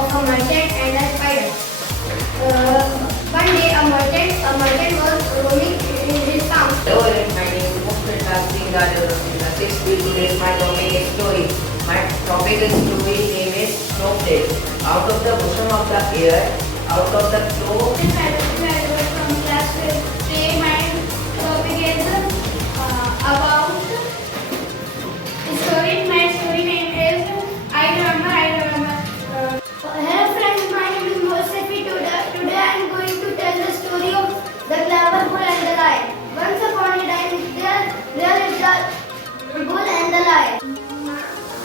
of a merchant and a spider. One day a merchant was roaming in his farm. Hello everyone, my name is Mufti Singh Today my topic is story. My topic is story name is Snowflake. Out of the bosom of the air, out of the flow. From class 3, my topic is about story. My story name is I remember. Hello friends, my name is Mosefi. Today I am going to tell the story of the clever bull and the lion. Once upon a time, there is the bull and the lion.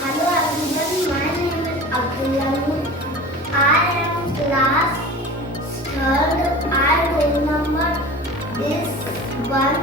Hello everyone, my name is Abdullah. I am class third. I remember this one.